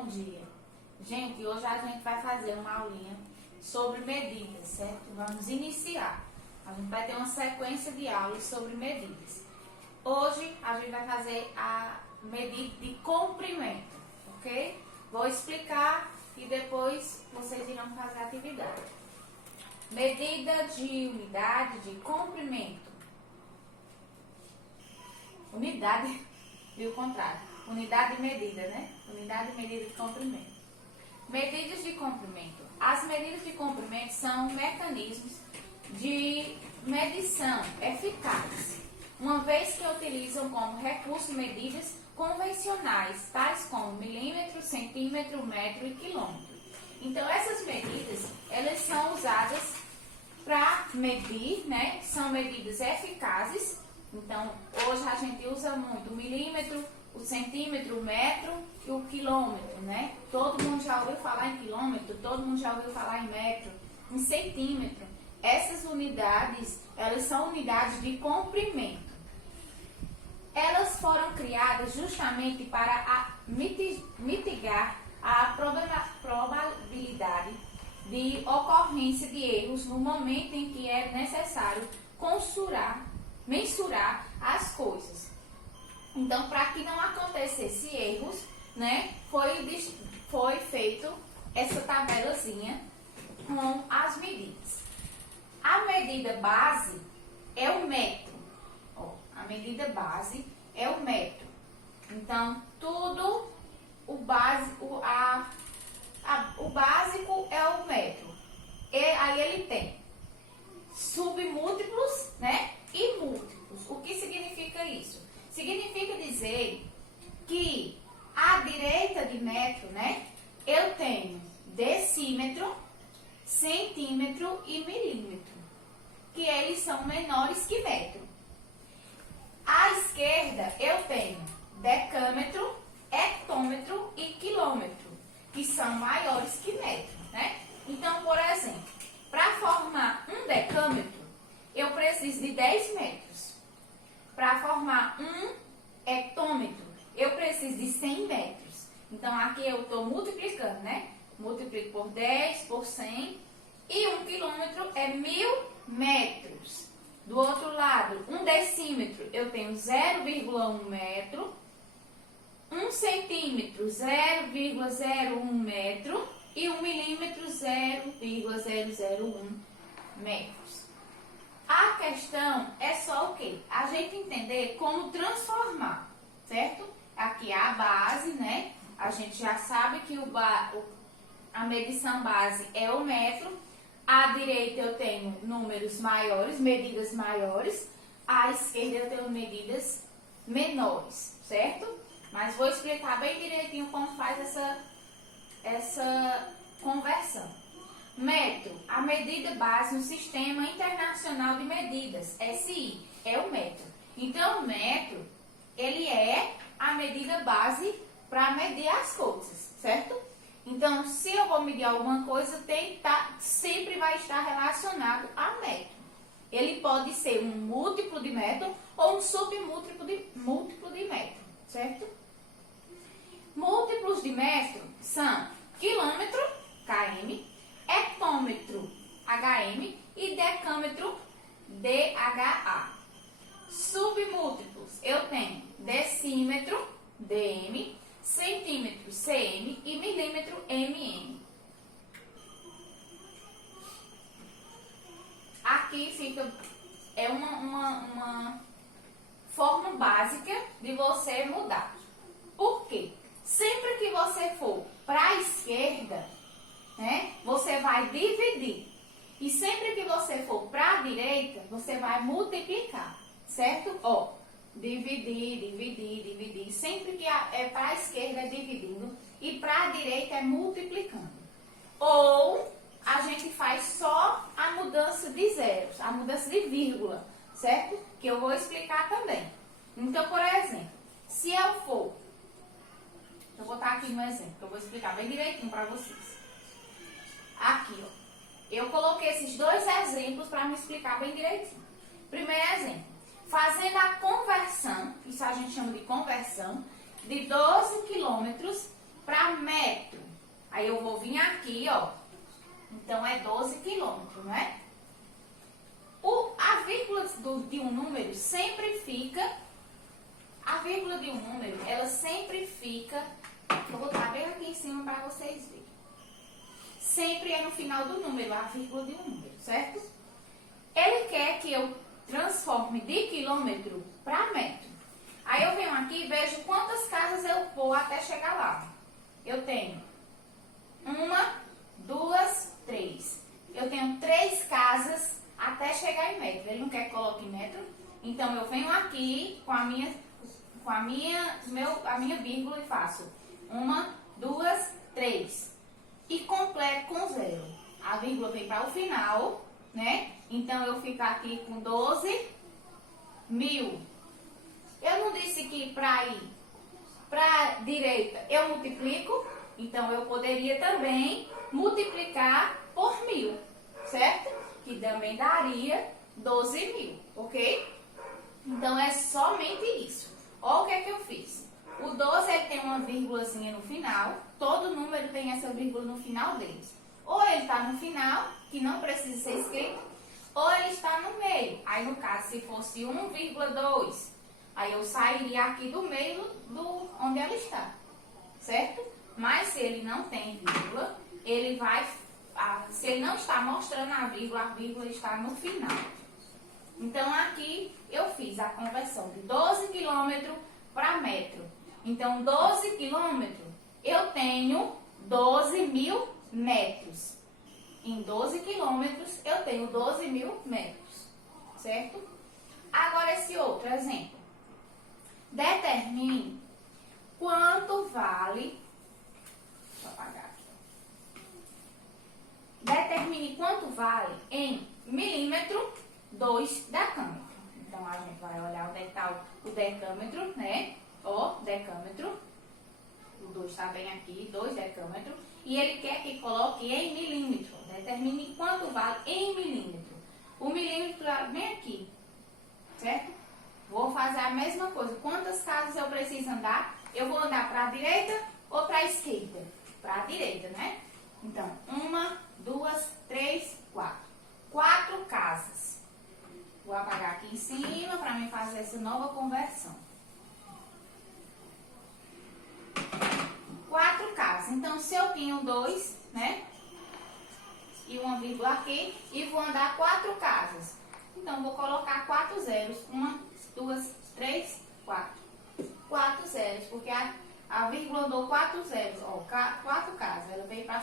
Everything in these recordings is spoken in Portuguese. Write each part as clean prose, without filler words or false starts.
bom dia. Gente, hoje a gente vai fazer uma aulinha sobre medidas, certo? Vamos iniciar. A gente vai ter uma sequência de aulas sobre medidas. Hoje a gente vai fazer a medida de comprimento, ok? Vou explicar e depois vocês irão fazer a atividade. Medida de unidade de comprimento. Unidade, e o contrário. Unidade de medida, né? Unidade de medida de comprimento. Medidas de comprimento. As medidas de comprimento são mecanismos de medição eficazes, uma vez que utilizam como recurso medidas convencionais, tais como milímetro, centímetro, metro e quilômetro. Então, essas medidas, elas são usadas para medir, né? São medidas eficazes. Então, hoje a gente usa muito o milímetro, o centímetro, o metro e o quilômetro, né? Todo mundo já ouviu falar em quilômetro, todo mundo já ouviu falar em metro, em centímetro. Essas unidades, elas são unidades de comprimento. Elas foram criadas justamente para mitigar a probabilidade de ocorrência de erros no momento em que é necessário mensurar as coisas. Então, para que não acontecesse erros, né, foi feito essa tabelazinha com as medidas. A medida base é o metro. Ó, a medida base é o metro. Então, tudo o básico é o metro. E aí ele tem submúltiplos, né, e múltiplos. O que significa isso? Significa dizer que à direita de metro, né, eu tenho decímetro, centímetro e milímetro, que eles são menores que metro. À esquerda eu tenho decâmetro, hectômetro e quilômetro, que são maiores que metro, né? Então, por exemplo, para formar um decâmetro, eu preciso de 10 metros. Para formar um hectômetro, eu preciso de 100 metros. Então, aqui eu estou multiplicando, né? Multiplico por 10, por 100. E um quilômetro é 1000 metros. Do outro lado, um decímetro, eu tenho 0,1 metro. Um centímetro, 0,01 metro. E um milímetro, 0,001 metros. A questão é só o quê? A gente entender como transformar, certo? Aqui a base, né? A gente já sabe que a medição base é o metro. À direita eu tenho números maiores, medidas maiores. À esquerda eu tenho medidas menores, certo? Mas vou explicar bem direitinho como faz essa conversão. Metro, a medida base no Sistema Internacional de Medidas, SI, é o metro. Então, o metro, ele é a medida base para medir as coisas, certo? Então, se eu vou medir alguma coisa, sempre vai estar relacionado a metro. Ele pode ser um múltiplo de metro ou um submúltiplo de metro, certo? Múltiplos de metro são quilômetro, km, hectômetro, hm e decâmetro, dha. Submúltiplos, eu tenho decímetro, dm, centímetro, cm e milímetro, mm. Aqui fica uma forma básica de você mudar. Por quê? Sempre que você for para a esquerda, né, você vai dividir. E sempre que você for para a direita, você vai multiplicar, certo? Ó, dividir. Sempre que é para a esquerda é dividindo e para a direita é multiplicando. Ou a gente faz só a mudança de zeros, a mudança de vírgula, certo? Que eu vou explicar também. Então, por exemplo, se eu for... Eu vou botar aqui um exemplo, que eu vou explicar bem direitinho para vocês. Aqui, ó. Eu coloquei esses dois exemplos para me explicar bem direitinho. Primeiro exemplo. Fazendo a conversão, isso a gente chama de conversão, de 12 quilômetros para metro. ó. Então, é 12 quilômetros, não é? A vírgula de um número sempre fica... A vírgula de um número, ela sempre fica... Vou botar bem aqui em cima para vocês verem. Sempre é no final do número, a vírgula de um número, certo? Ele quer que eu transforme de quilômetro para metro. Aí eu venho aqui e vejo quantas casas eu vou até chegar lá. Eu tenho 1, 2, 3. Eu tenho 3 casas até chegar em metro. Ele não quer que coloque em metro. Então, eu venho aqui com a minha vírgula e faço 1, 2, 3. E completo com 0. A vírgula vem para o final, né? Então, eu fico aqui com 12.000. Eu não disse que para ir para a direita eu multiplico. Então, eu poderia também multiplicar por 1.000, certo? Que também daria 12.000, ok? Então, é somente isso. Olha o que é que eu fiz. O 12, ele tem uma vírgulazinha no final. Todo número tem essa vírgula no final deles. Ou ele está no final, que não precisa ser escrito, ou ele está no meio. Aí, no caso, se fosse 1,2, aí eu sairia aqui do meio onde ela está, certo? Mas se ele não tem vírgula, ele vai... Se ele não está mostrando a vírgula está no final. Então, aqui eu fiz a conversão de 12 quilômetros para metro. Então, 12 quilômetros, eu tenho 12.000 metros. Em 12 quilômetros, eu tenho 12.000 metros, certo? Agora, esse outro exemplo. Determine quanto vale... Deixa eu apagar aqui. Determine quanto vale em milímetro 2 decâmetro. Então, a gente vai olhar onde está o decâmetro, né? Ó, decâmetro. O 2 está bem aqui, 2 decâmetros. E ele quer que coloque em milímetro. Determine quanto vale em milímetro. O milímetro está bem aqui, certo? Vou fazer a mesma coisa. Quantas casas eu preciso andar? Eu vou andar para a direita ou para a esquerda? Para a direita, né? Então, 1, 2, 3, 4. 4 casas. Vou apagar aqui em cima para mim fazer essa nova conversão. 4 casas. Então, se eu tenho 2, né? E uma vírgula aqui, e vou andar 4 casas. Então, vou colocar 4 zeros. 1, 2, 3, 4. 4 zeros, porque a vírgula andou 4 zeros. Ó, 4 casas. Ela veio para o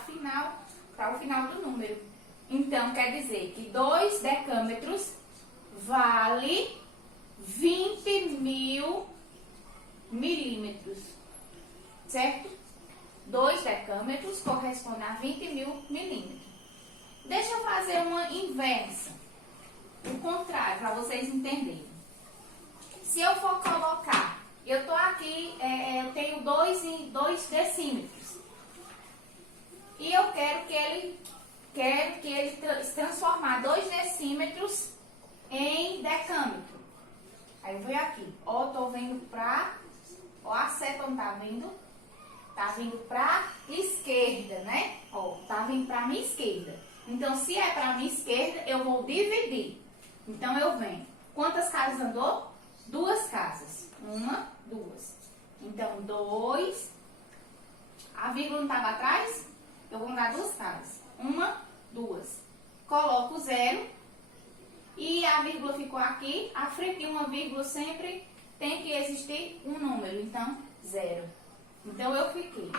final do número. Então, quer dizer que 2 decâmetros vale 20.000 milímetros, certo? 2 decâmetros corresponde a 20.000 milímetros. Deixa eu fazer uma inversa, o contrário, para vocês entenderem. Se eu for colocar, eu estou aqui, eu tenho 2 decímetros. E eu quero que ele transformar 2 decímetros em decâmetro. Aí eu venho aqui, ó, tô vendo pra... Ó, a seta não tá vendo? Tá vindo pra esquerda, né? Ó, tá vindo pra minha esquerda. Então, se é pra minha esquerda, eu vou dividir. Então, eu venho. Quantas casas andou? 2 casas. 1, 2. Então, 2. A vírgula não estava atrás? Eu vou andar 2 casas. 1, 2. Coloco o 0. E a vírgula ficou aqui. À frente de uma vírgula sempre tem que existir um número. Então, 0. Então, eu fiquei.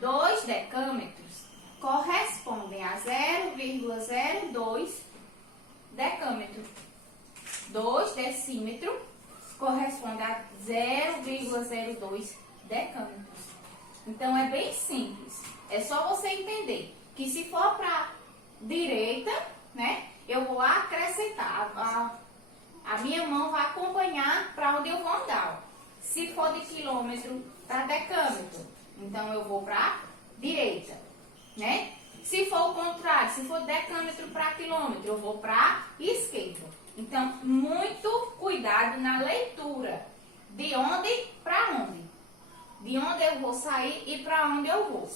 2 decâmetros correspondem a 0,02 decâmetro. 2 decímetros corresponde a 0,02 decâmetros. Então, é bem simples. É só você entender que se for para direita, né, eu vou acrescentar. A minha mão vai acompanhar para onde eu vou andar. Se for de quilômetro para decâmetro, então eu vou para direita, né? Se for o contrário, se for decâmetro para quilômetro, eu vou para esquerda. Então, muito cuidado na leitura. De onde para onde? De onde eu vou sair e para onde eu vou.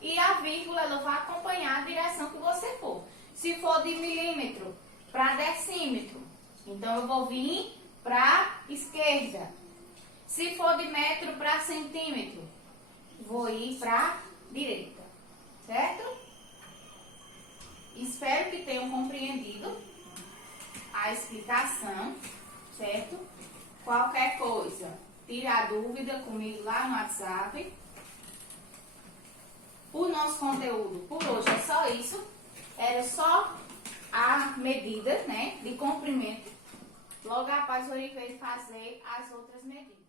E a vírgula, ela vai acompanhar a direção que você for. Se for de milímetro para decímetro, então eu vou vir para esquerda. Se for de metro para centímetro, vou ir para direita. Certo? Espero que tenham compreendido a explicação, certo? Qualquer coisa, tire a dúvida comigo lá no WhatsApp. O nosso conteúdo por hoje é só isso. Era só a medida, né, de comprimento. Logo após eu irei fazer as outras medidas.